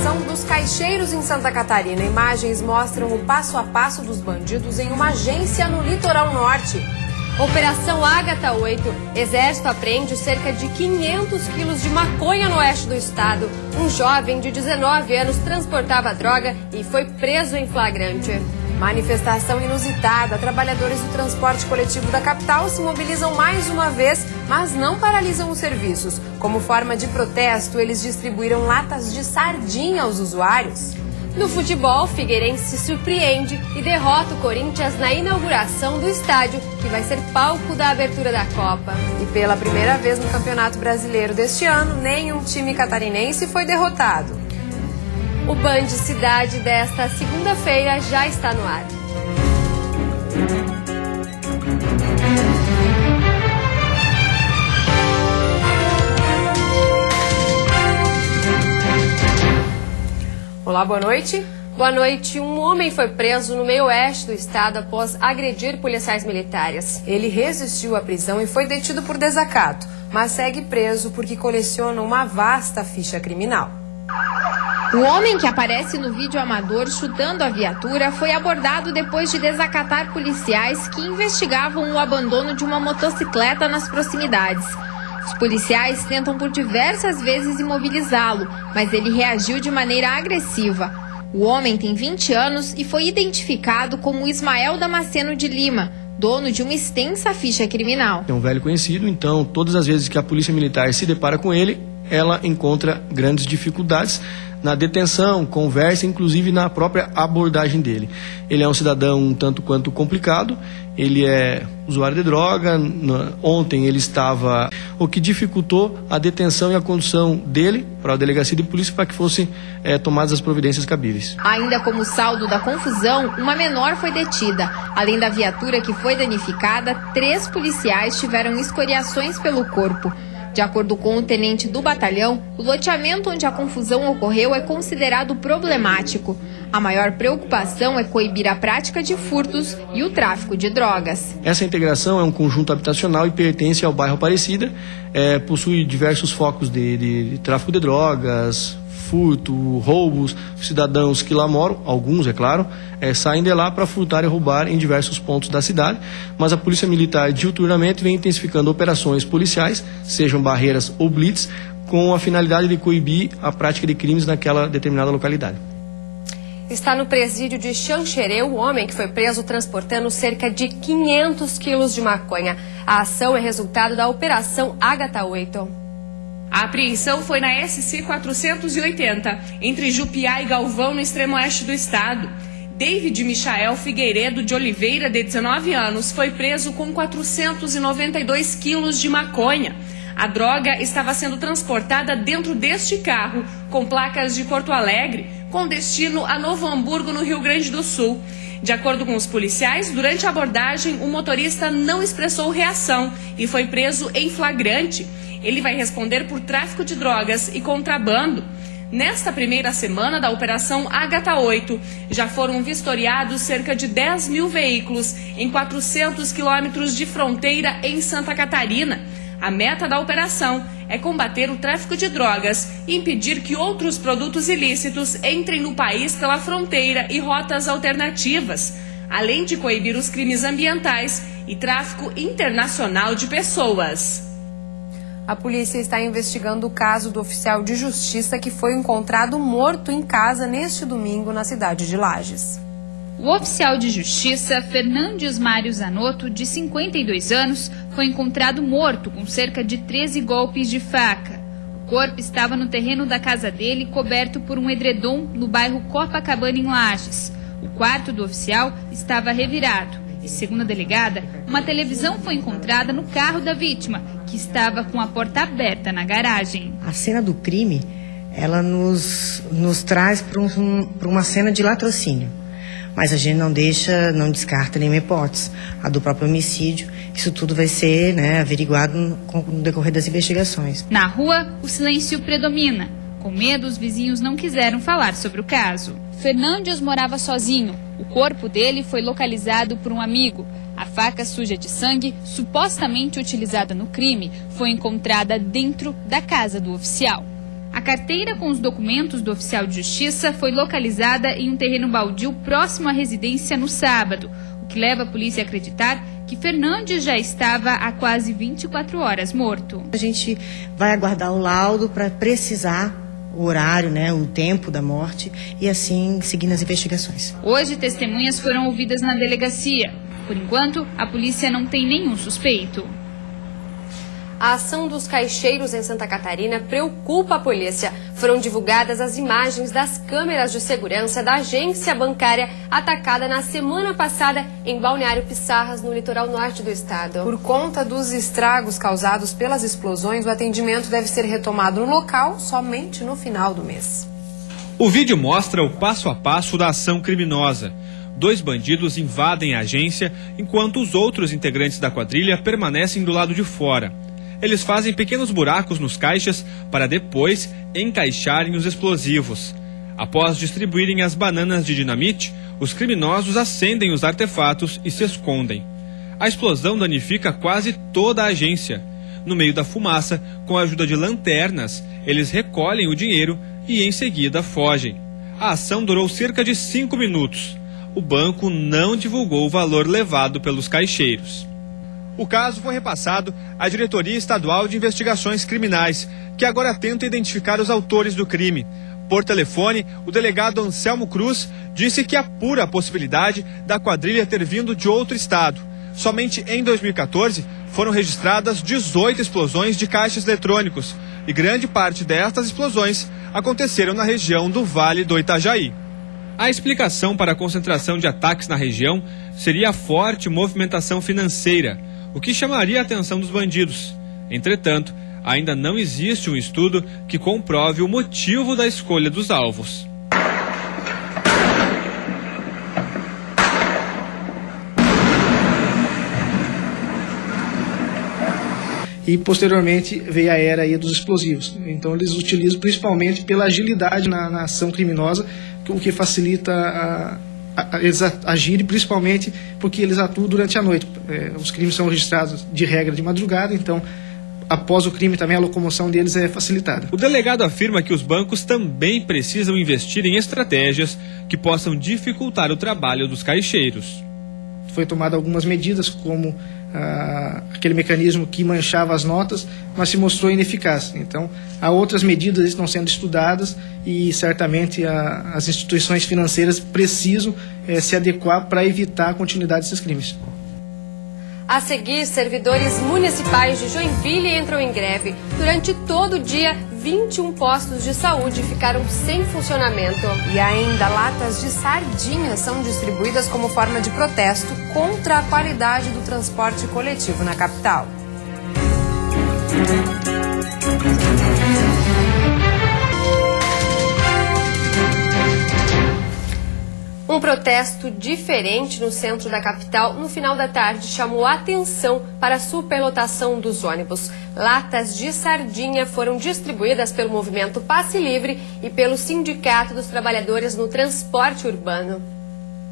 Operação dos Caixeiros em Santa Catarina. Imagens mostram o passo a passo dos bandidos em uma agência no litoral norte. Operação Ágata 8. Exército apreende cerca de 500 quilos de maconha no oeste do estado. Um jovem de 19 anos transportava droga e foi preso em flagrante. Manifestação inusitada. Trabalhadores do transporte coletivo da capital se mobilizam mais uma vez, mas não paralisam os serviços. Como forma de protesto, eles distribuíram latas de sardinha aos usuários. No futebol, Figueirense se surpreende e derrota o Corinthians na inauguração do estádio, que vai ser palco da abertura da Copa. E pela primeira vez no Campeonato Brasileiro deste ano, nenhum time catarinense foi derrotado. O Band Cidade desta segunda-feira já está no ar. Olá, boa noite. Boa noite. Um homem foi preso no meio oeste do estado após agredir policiais militares. Ele resistiu à prisão e foi detido por desacato, mas segue preso porque coleciona uma vasta ficha criminal. O homem que aparece no vídeo amador chutando a viatura foi abordado depois de desacatar policiais que investigavam o abandono de uma motocicleta nas proximidades. Os policiais tentam por diversas vezes imobilizá-lo, mas ele reagiu de maneira agressiva. O homem tem 20 anos e foi identificado como Ismael Damasceno de Lima, dono de uma extensa ficha criminal. É um velho conhecido, então todas as vezes que a polícia militar se depara com ele, ela encontra grandes dificuldades na detenção, conversa, inclusive na própria abordagem dele. Ele é um cidadão um tanto quanto complicado, ele é usuário de droga, ontem ele estava, o que dificultou a detenção e a condução dele para a delegacia de polícia para que fossem tomadas as providências cabíveis. Ainda como saldo da confusão, uma menor foi detida. Além da viatura que foi danificada, 3 policiais tiveram escoriações pelo corpo. De acordo com o tenente do batalhão, o loteamento onde a confusão ocorreu é considerado problemático. A maior preocupação é coibir a prática de furtos e o tráfico de drogas. Essa integração é um conjunto habitacional e pertence ao bairro Aparecida. Possui diversos focos de tráfico de drogas, furto, roubos. Os cidadãos que lá moram, alguns é claro, saem de lá para furtar e roubar em diversos pontos da cidade, mas a Polícia Militar diuturnamente vem intensificando operações policiais, sejam barreiras ou blitz, com a finalidade de coibir a prática de crimes naquela determinada localidade. Está no presídio de Xanxerê o homem que foi preso transportando cerca de 500 quilos de maconha. A ação é resultado da Operação Ágata 8. A apreensão foi na SC 480, entre Jupiá e Galvão, no extremo oeste do estado. David Michael Figueiredo de Oliveira, de 19 anos, foi preso com 492 quilos de maconha. A droga estava sendo transportada dentro deste carro, com placas de Porto Alegre, com destino a Novo Hamburgo, no Rio Grande do Sul. De acordo com os policiais, durante a abordagem, o motorista não expressou reação e foi preso em flagrante. Ele vai responder por tráfico de drogas e contrabando. Nesta primeira semana da Operação Ágata 8, já foram vistoriados cerca de 10 mil veículos em 400 quilômetros de fronteira em Santa Catarina. A meta da operação é combater o tráfico de drogas e impedir que outros produtos ilícitos entrem no país pela fronteira e rotas alternativas, além de coibir os crimes ambientais e tráfico internacional de pessoas. A polícia está investigando o caso do oficial de justiça que foi encontrado morto em casa neste domingo na cidade de Lages. O oficial de justiça, Fernandes Mário Zanotto, de 52 anos, foi encontrado morto com cerca de 13 golpes de faca. O corpo estava no terreno da casa dele, coberto por um edredom no bairro Copacabana, em Lages. O quarto do oficial estava revirado. E, segundo a delegada, uma televisão foi encontrada no carro da vítima, que estava com a porta aberta na garagem. A cena do crime, ela nos traz para uma cena de latrocínio. Mas a gente não descarta nenhuma hipótese. A do próprio homicídio, isso tudo vai ser averiguado no decorrer das investigações. Na rua, o silêncio predomina. Com medo, os vizinhos não quiseram falar sobre o caso. Fernandes morava sozinho. O corpo dele foi localizado por um amigo. A faca suja de sangue, supostamente utilizada no crime, foi encontrada dentro da casa do oficial. A carteira com os documentos do oficial de justiça foi localizada em um terreno baldio próximo à residência no sábado, o que leva a polícia a acreditar que Fernandes já estava há quase 24 horas morto. A gente vai aguardar o laudo para precisar o horário, o tempo da morte e assim seguindo as investigações. Hoje, testemunhas foram ouvidas na delegacia. Por enquanto, a polícia não tem nenhum suspeito. A ação dos caixeiros em Santa Catarina preocupa a polícia. Foram divulgadas as imagens das câmeras de segurança da agência bancária atacada na semana passada em Balneário Pissarras, no litoral norte do estado. Por conta dos estragos causados pelas explosões, o atendimento deve ser retomado no local somente no final do mês. O vídeo mostra o passo a passo da ação criminosa. 2 bandidos invadem a agência, enquanto os outros integrantes da quadrilha permanecem do lado de fora. Eles fazem pequenos buracos nos caixas para depois encaixarem os explosivos. Após distribuírem as bananas de dinamite, os criminosos acendem os artefatos e se escondem. A explosão danifica quase toda a agência. No meio da fumaça, com a ajuda de lanternas, eles recolhem o dinheiro e em seguida fogem. A ação durou cerca de 5 minutos. O banco não divulgou o valor levado pelos caixeiros. O caso foi repassado à Diretoria Estadual de Investigações Criminais, que agora tenta identificar os autores do crime. Por telefone, o delegado Anselmo Cruz disse que apura a possibilidade da quadrilha ter vindo de outro estado. Somente em 2014 foram registradas 18 explosões de caixas eletrônicos e grande parte destas explosões aconteceram na região do Vale do Itajaí. A explicação para a concentração de ataques na região seria a forte movimentação financeira, o que chamaria a atenção dos bandidos. Entretanto, ainda não existe um estudo que comprove o motivo da escolha dos alvos. E posteriormente veio a era aí dos explosivos. Então eles utilizam principalmente pela agilidade na ação criminosa, o que facilita eles agirem, principalmente porque eles atuam durante a noite. Os crimes são registrados de regra de madrugada, então após o crime também a locomoção deles é facilitada. O delegado afirma que os bancos também precisam investir em estratégias que possam dificultar o trabalho dos caixeiros. Foi tomada algumas medidas, como aquele mecanismo que manchava as notas, mas se mostrou ineficaz. Então, há outras medidas que estão sendo estudadas e certamente as instituições financeiras precisam se adequar para evitar a continuidade desses crimes. A seguir, servidores municipais de Joinville entram em greve. Durante todo o dia, 21 postos de saúde ficaram sem funcionamento. E ainda latas de sardinhas são distribuídas como forma de protesto contra a qualidade do transporte coletivo na capital. Um protesto diferente no centro da capital, no final da tarde, chamou a atenção para a superlotação dos ônibus. Latas de sardinha foram distribuídas pelo movimento Passe Livre e pelo Sindicato dos Trabalhadores no Transporte Urbano.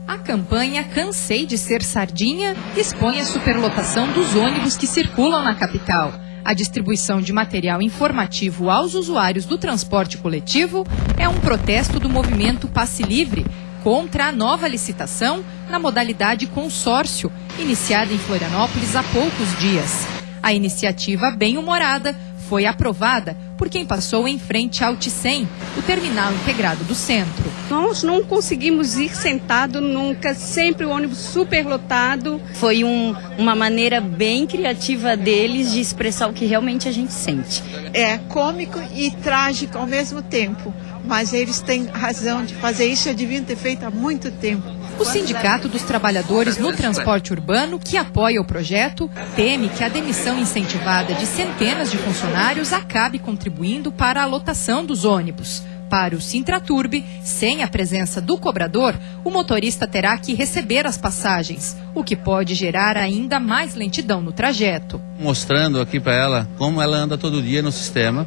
A campanha Cansei de Ser Sardinha expõe a superlotação dos ônibus que circulam na capital. A distribuição de material informativo aos usuários do transporte coletivo é um protesto do movimento Passe Livre contra a nova licitação na modalidade consórcio, iniciada em Florianópolis há poucos dias. A iniciativa bem-humorada foi aprovada por quem passou em frente ao Ticem, o terminal integrado do centro. Nós não conseguimos ir sentado nunca, sempre o ônibus superlotado. Foi uma maneira bem criativa deles de expressar o que realmente a gente sente. É cômico e trágico ao mesmo tempo, mas eles têm razão de fazer isso, já deviam ter feito há muito tempo. O Sindicato dos Trabalhadores no Transporte Urbano, que apoia o projeto, teme que a demissão incentivada de centenas de funcionários acabe contribuindo para a lotação dos ônibus. Para o Sintraturb, sem a presença do cobrador, o motorista terá que receber as passagens, o que pode gerar ainda mais lentidão no trajeto. Mostrando aqui para ela como ela anda todo dia no sistema,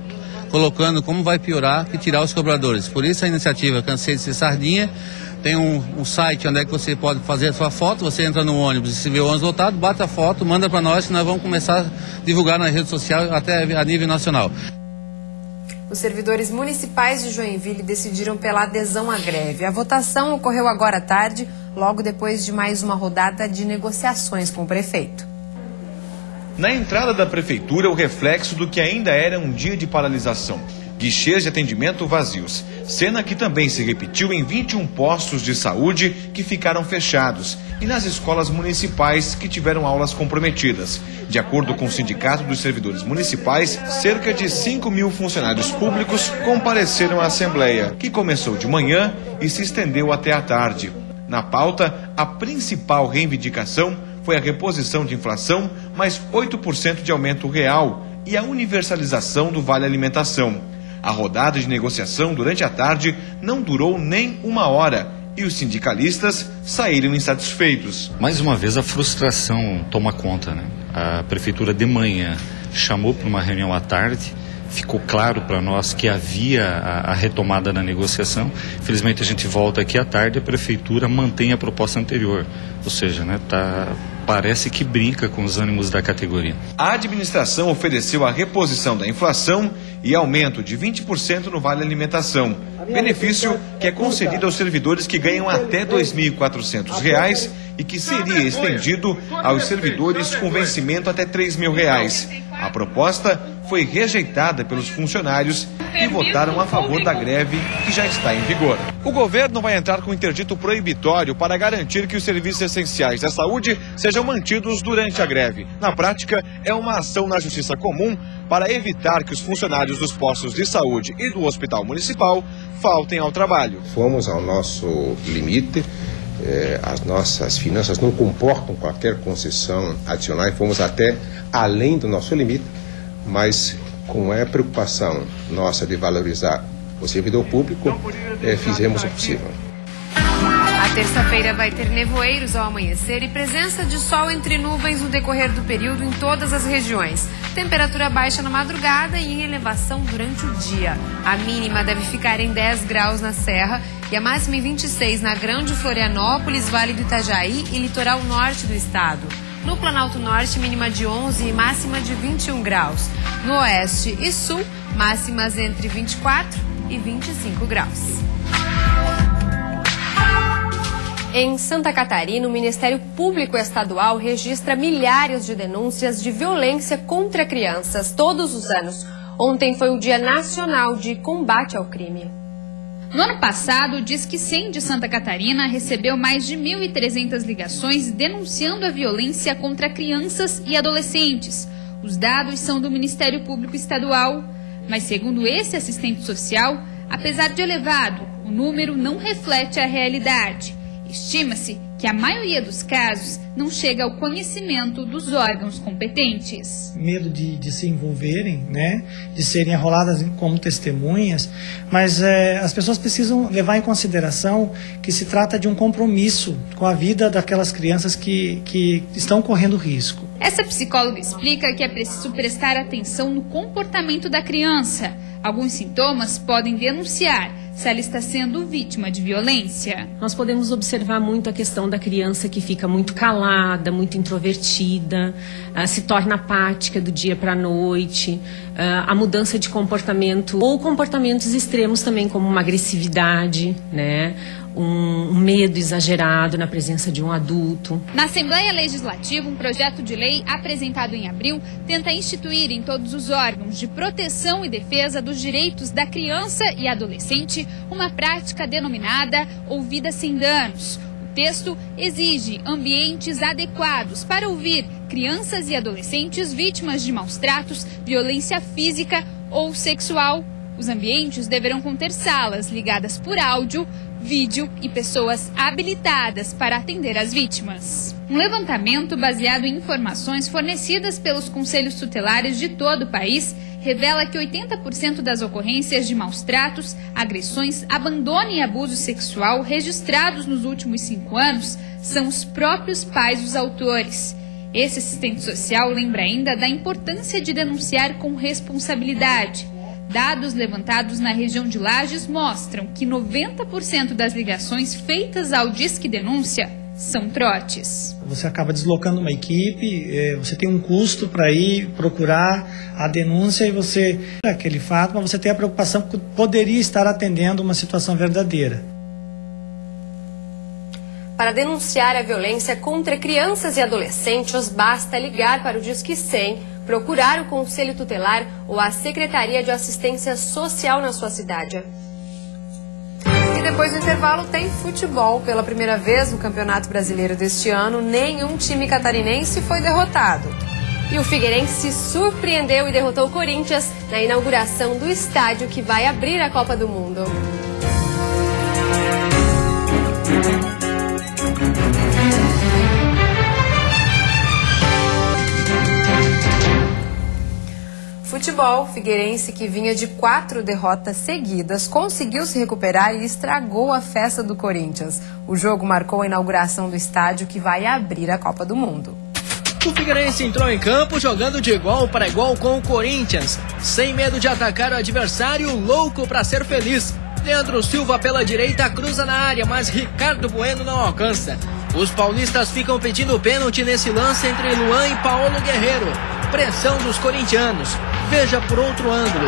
colocando como vai piorar e tirar os cobradores. Por isso a iniciativa Cansei de Ser Sardinha. Tem um site onde é que você pode fazer a sua foto, você entra no ônibus e se vê o ônibus lotado, bate a foto, manda para nós que nós vamos começar a divulgar na rede social até a nível nacional. Os servidores municipais de Joinville decidiram pela adesão à greve. A votação ocorreu agora à tarde, logo depois de mais uma rodada de negociações com o prefeito. Na entrada da prefeitura, o reflexo do que ainda era um dia de paralisação. Guichês de atendimento vazios. Cena que também se repetiu em 21 postos de saúde que ficaram fechados e nas escolas municipais que tiveram aulas comprometidas. De acordo com o Sindicato dos Servidores Municipais, cerca de 5.000 funcionários públicos compareceram à Assembleia, que começou de manhã e se estendeu até à tarde. Na pauta, a principal reivindicação foi a reposição de inflação, mais 8% de aumento real e a universalização do Vale Alimentação. A rodada de negociação durante a tarde não durou nem uma hora e os sindicalistas saíram insatisfeitos. Mais uma vez a frustração toma conta, né? A prefeitura de manhã chamou para uma reunião à tarde, ficou claro para nós que havia a retomada da negociação. Infelizmente a gente volta aqui à tarde e a prefeitura mantém a proposta anterior, ou seja, né, parece que brinca com os ânimos da categoria. A administração ofereceu a reposição da inflação e aumento de 20% no Vale Alimentação, benefício que é concedido aos servidores que ganham até R$ 2.400 e que seria estendido aos servidores com vencimento até R$ 3.000. A proposta foi rejeitada pelos funcionários que votaram a favor da greve que já está em vigor. O governo vai entrar com interdito proibitório para garantir que os serviços essenciais da saúde sejam mantidos durante a greve. Na prática, é uma ação na Justiça Comum para evitar que os funcionários dos postos de saúde e do Hospital Municipal faltem ao trabalho. Fomos ao nosso limite. As nossas finanças não comportam qualquer concessão adicional e fomos até além do nosso limite, mas com a preocupação nossa de valorizar o servidor público, fizemos o possível. A terça-feira vai ter nevoeiros ao amanhecer e presença de sol entre nuvens no decorrer do período em todas as regiões. Temperatura baixa na madrugada e em elevação durante o dia. A mínima deve ficar em 10 graus na Serra e a máxima em 26 na Grande Florianópolis, Vale do Itajaí e litoral norte do estado. No Planalto Norte, mínima de 11 e máxima de 21 graus. No Oeste e Sul, máximas entre 24 e 25 graus. Em Santa Catarina, o Ministério Público Estadual registra milhares de denúncias de violência contra crianças todos os anos. Ontem foi o Dia Nacional de Combate ao Crime. No ano passado, o Disque 100 de Santa Catarina recebeu mais de 1.300 ligações denunciando a violência contra crianças e adolescentes. Os dados são do Ministério Público Estadual, mas segundo esse assistente social, apesar de elevado, o número não reflete a realidade. Estima-se que a maioria dos casos não chega ao conhecimento dos órgãos competentes. Medo de se envolverem, né? De serem arroladas como testemunhas, mas as pessoas precisam levar em consideração que se trata de um compromisso com a vida daquelas crianças que estão correndo risco. Essa psicóloga explica que é preciso prestar atenção no comportamento da criança. Alguns sintomas podem denunciar se ela está sendo vítima de violência. Nós podemos observar muito a questão da criança que fica muito calada, muito introvertida, se torna apática do dia para a noite, a mudança de comportamento ou comportamentos extremos também, como uma agressividade, né? Um medo exagerado na presença de um adulto. Na Assembleia Legislativa, um projeto de lei apresentado em abril tenta instituir em todos os órgãos de proteção e defesa dos direitos da criança e adolescente uma prática denominada ouvida sem danos. O texto exige ambientes adequados para ouvir crianças e adolescentes vítimas de maus tratos, violência física ou sexual. Os ambientes deverão conter salas ligadas por áudio, vídeo e pessoas habilitadas para atender as vítimas. Um levantamento baseado em informações fornecidas pelos conselhos tutelares de todo o país revela que 80% das ocorrências de maus tratos, agressões, abandono e abuso sexual registrados nos últimos 5 anos são os próprios pais dos autores. Esse assistente social lembra ainda da importância de denunciar com responsabilidade. Dados levantados na região de Lages mostram que 90% das ligações feitas ao Disque Denúncia são trotes. Você acaba deslocando uma equipe, você tem um custo para ir procurar a denúncia e você... aquele fato, mas você tem a preocupação que poderia estar atendendo uma situação verdadeira. Para denunciar a violência contra crianças e adolescentes, basta ligar para o Disque 100, procurar o Conselho Tutelar ou a Secretaria de Assistência Social na sua cidade. E depois do intervalo tem futebol. Pela primeira vez no Campeonato Brasileiro deste ano, nenhum time catarinense foi derrotado. E o Figueirense surpreendeu e derrotou o Corinthians na inauguração do estádio que vai abrir a Copa do Mundo. Futebol, Figueirense, que vinha de 4 derrotas seguidas, conseguiu se recuperar e estragou a festa do Corinthians. O jogo marcou a inauguração do estádio que vai abrir a Copa do Mundo. O Figueirense entrou em campo jogando de igual para igual com o Corinthians, sem medo de atacar o adversário, louco para ser feliz. Leandro Silva pela direita cruza na área, mas Ricardo Bueno não alcança. Os paulistas ficam pedindo pênalti nesse lance entre Luan e Paulo Guerreiro. Pressão dos corintianos. Veja por outro ângulo.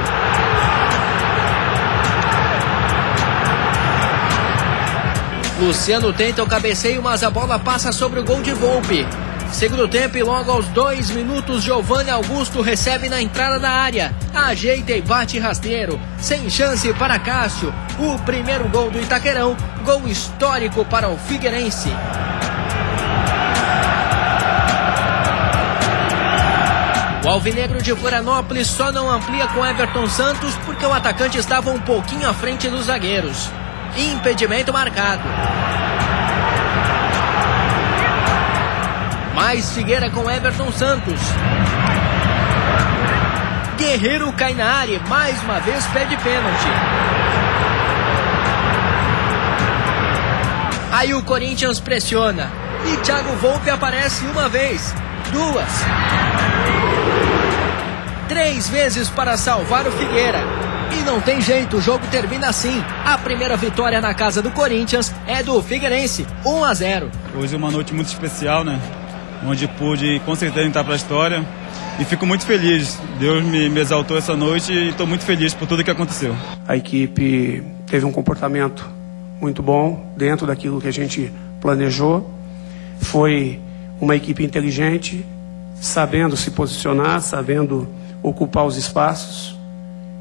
Luciano tenta o cabeceio, mas a bola passa sobre o gol de Volpe. Segundo tempo e logo aos 2 minutos, Giovanni Augusto recebe na entrada da área. Ajeita e bate rasteiro. Sem chance para Cássio. O primeiro gol do Itaquerão. Gol histórico para o Figueirense. O alvinegro de Florianópolis só não amplia com Everton Santos porque o atacante estava um pouquinho à frente dos zagueiros. Impedimento marcado. Mais Figueira com Everton Santos. Guerreiro cai na área, mais uma vez pede pênalti. Aí o Corinthians pressiona. E Thiago Volpe aparece uma vez, 2, 3 vezes para salvar o Figueira. E não tem jeito, o jogo termina assim. A primeira vitória na casa do Corinthians é do Figueirense, 1-0. Hoje é uma noite muito especial, né? Onde pude com certeza entrar para a história. E fico muito feliz. Deus me exaltou essa noite e estou muito feliz por tudo que aconteceu. A equipe teve um comportamento muito bom dentro daquilo que a gente planejou. Foi uma equipe inteligente, sabendo se posicionar, sabendo ocupar os espaços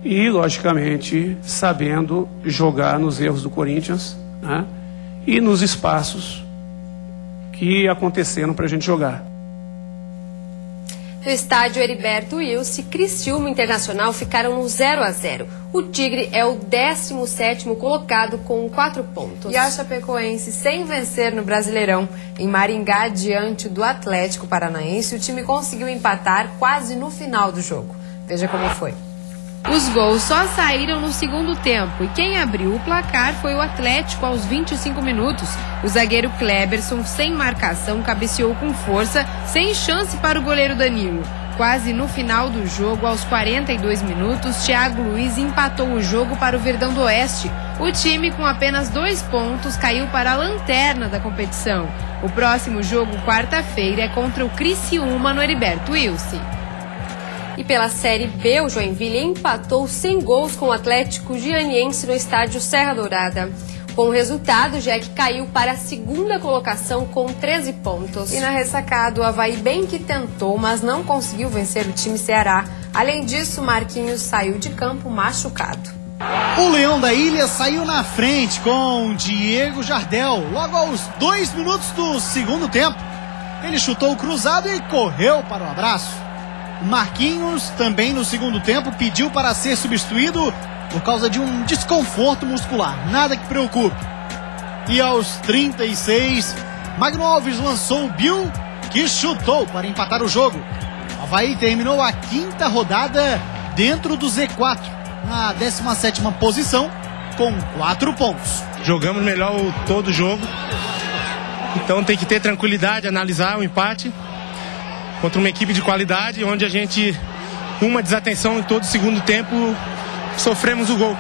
e, logicamente, sabendo jogar nos erros do Corinthians, né? E nos espaços que aconteceram para a gente jogar. No estádio Heriberto Wilson, Criciúma e Internacional ficaram no 0-0. O Tigre é o 17º colocado com 4 pontos. E a Chapecoense sem vencer no Brasileirão. Em Maringá, diante do Atlético Paranaense, o time conseguiu empatar quase no final do jogo. Veja como foi. Os gols só saíram no segundo tempo e quem abriu o placar foi o Atlético aos 25 minutos. O zagueiro Kleberson, sem marcação, cabeceou com força, sem chance para o goleiro Danilo. Quase no final do jogo, aos 42 minutos, Thiago Luiz empatou o jogo para o Verdão do Oeste. O time, com apenas 2 pontos, caiu para a lanterna da competição. O próximo jogo, quarta-feira, é contra o Criciúma no Heriberto Wilson. E pela Série B, o Joinville empatou sem gols com o Atlético Goianiense no estádio Serra Dourada. Com o resultado, o Jack caiu para a 2ª colocação com 13 pontos. E na ressacada, o Avaí bem que tentou, mas não conseguiu vencer o time Ceará. Além disso, Marquinhos saiu de campo machucado. O Leão da Ilha saiu na frente com Diego Jardel, logo aos 2 minutos do segundo tempo. Ele chutou o cruzado e correu para o abraço. Marquinhos, também no segundo tempo, pediu para ser substituído por causa de um desconforto muscular, nada que preocupe. E aos 36, Magno Alves lançou o Bill, que chutou para empatar o jogo. O Avaí terminou a 5ª rodada dentro do Z4, na 17ª posição, com 4 pontos. Jogamos melhor todo o jogo, então tem que ter tranquilidade, analisar o empate contra uma equipe de qualidade, onde a gente, uma desatenção em todo o segundo tempo, sofremos o gol.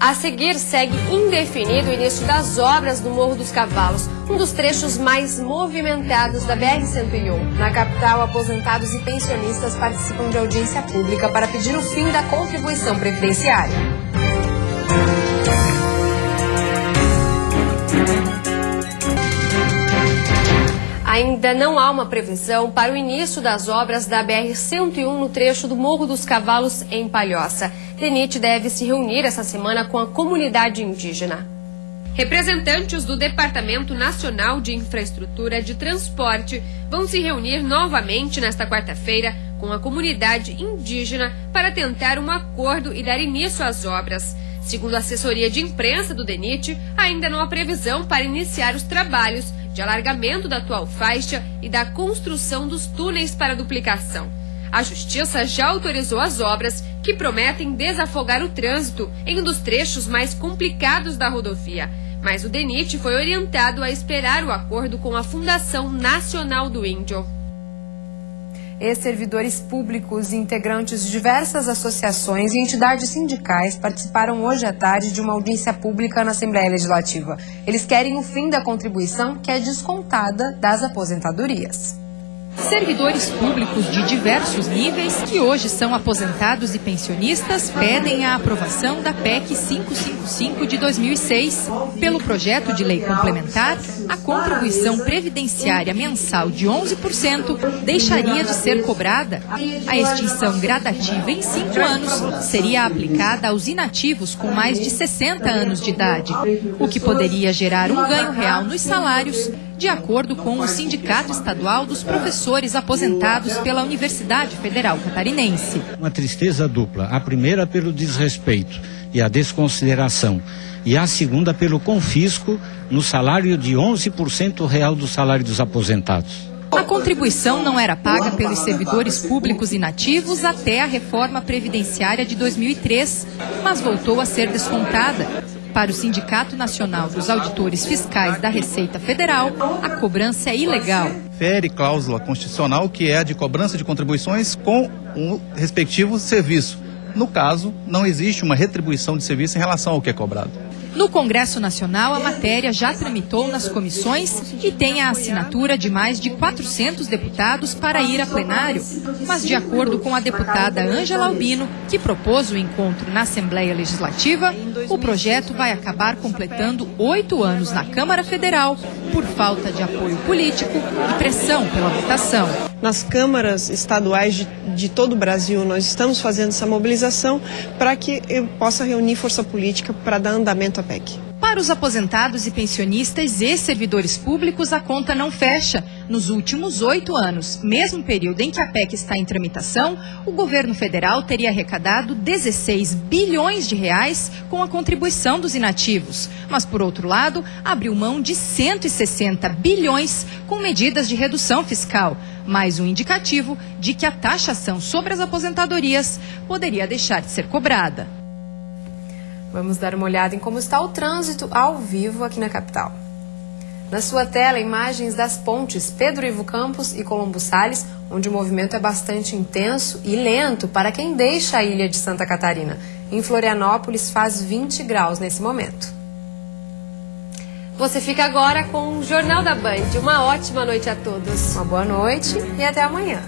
A seguir, segue indefinido o início das obras do Morro dos Cavalos, um dos trechos mais movimentados da BR-101. Na capital, aposentados e pensionistas participam de audiência pública para pedir o fim da contribuição previdenciária. Ainda não há uma previsão para o início das obras da BR-101 no trecho do Morro dos Cavalos, em Palhoça. DENIT deve se reunir essa semana com a comunidade indígena. Representantes do Departamento Nacional de Infraestrutura de Transporte vão se reunir novamente nesta quarta-feira com a comunidade indígena para tentar um acordo e dar início às obras. Segundo a assessoria de imprensa do DENIT, ainda não há previsão para iniciar os trabalhos de alargamento da atual faixa e da construção dos túneis para duplicação. A Justiça já autorizou as obras que prometem desafogar o trânsito em um dos trechos mais complicados da rodovia. Mas o DENIT foi orientado a esperar o acordo com a Fundação Nacional do Índio. Ex-servidores públicos e integrantes de diversas associações e entidades sindicais participaram hoje à tarde de uma audiência pública na Assembleia Legislativa. Eles querem o fim da contribuição que é descontada das aposentadorias. Servidores públicos de diversos níveis, que hoje são aposentados e pensionistas, pedem a aprovação da PEC 555 de 2006. Pelo projeto de lei complementar, a contribuição previdenciária mensal de 11% deixaria de ser cobrada. A extinção gradativa em 5 anos seria aplicada aos inativos com mais de 60 anos de idade, o que poderia gerar um ganho real nos salários, de acordo com o Sindicato Estadual dos Professores Aposentados pela Universidade Federal Catarinense. Uma tristeza dupla, a primeira pelo desrespeito e a desconsideração, e a segunda pelo confisco no salário de 11% real do salário dos aposentados. A contribuição não era paga pelos servidores públicos inativos até a reforma previdenciária de 2003, mas voltou a ser descontada. Para o Sindicato Nacional dos Auditores Fiscais da Receita Federal, a cobrança é ilegal. Fere cláusula constitucional que é a de cobrança de contribuições com o respectivo serviço. No caso, não existe uma retribuição de serviço em relação ao que é cobrado. No Congresso Nacional, a matéria já tramitou nas comissões e tem a assinatura de mais de 400 deputados para ir a plenário. Mas, de acordo com a deputada Ângela Albino, que propôs o encontro na Assembleia Legislativa, o projeto vai acabar completando 8 anos na Câmara Federal por falta de apoio político e pressão pela votação. Nas câmaras estaduais de todo o Brasil, nós estamos fazendo essa mobilização para que eu possa reunir força política para dar andamento à PEC. Para os aposentados e pensionistas e servidores públicos, a conta não fecha. Nos últimos 8 anos, mesmo período em que a PEC está em tramitação, o governo federal teria arrecadado 16 bilhões de reais com a contribuição dos inativos. Mas, por outro lado, abriu mão de 160 bilhões com medidas de redução fiscal. Mais um indicativo de que a taxação sobre as aposentadorias poderia deixar de ser cobrada. Vamos dar uma olhada em como está o trânsito ao vivo aqui na capital. Na sua tela, imagens das pontes Pedro Ivo Campos e Colombo Salles, onde o movimento é bastante intenso e lento para quem deixa a ilha de Santa Catarina. Em Florianópolis faz 20 graus nesse momento. Você fica agora com o Jornal da Band. Uma ótima noite a todos. Uma boa noite e até amanhã.